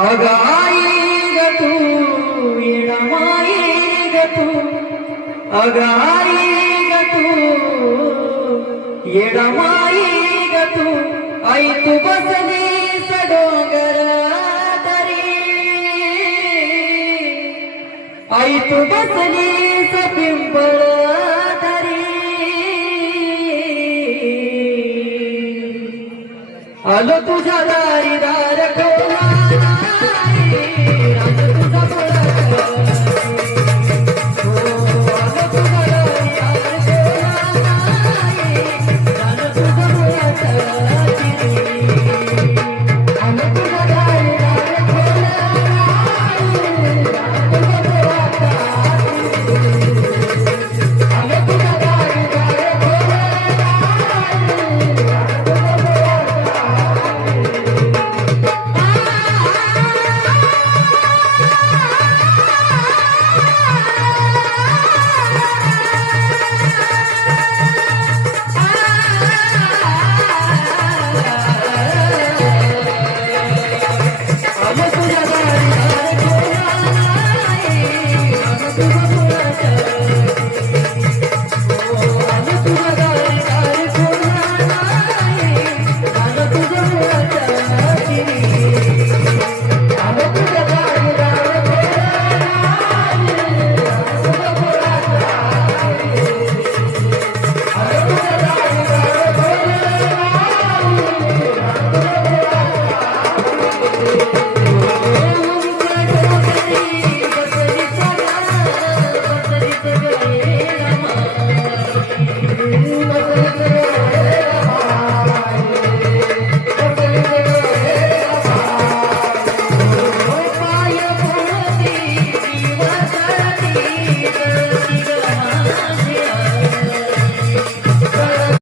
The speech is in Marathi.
अग आई ग तू येडमाई ग तू अग आई ग तू येडमाई ग तू आई तू बसलीस डोंगर दरी आई तू बसलीस पिंपळ दरी आलो तुझ्या दारी